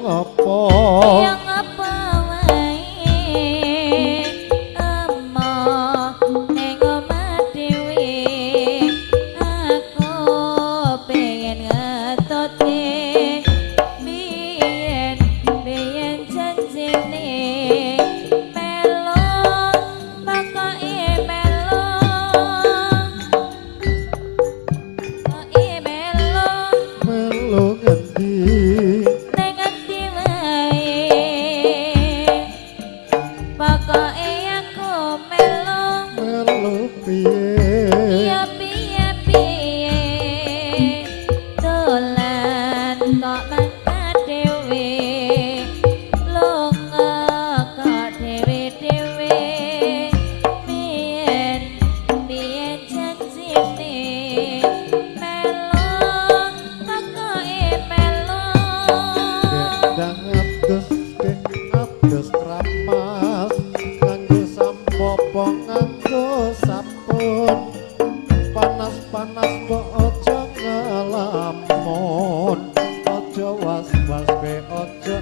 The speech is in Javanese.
ngopo yang apa wae emo ning omah dhewe aku pengen ngetutke biyen biyen janjine melo pokoke melo pokoke melo melu ngendi ning endi wae pokoke aku melo melu piye ya piye piye dolan kok mangkat dhewe lunga kok dhewe-dhewe biyen biyen janjine melo pokoke melo ndang adus kramas nganggo sampo nganggo sabun panas-panas mbok aja ngelamun aja was-was kowe aja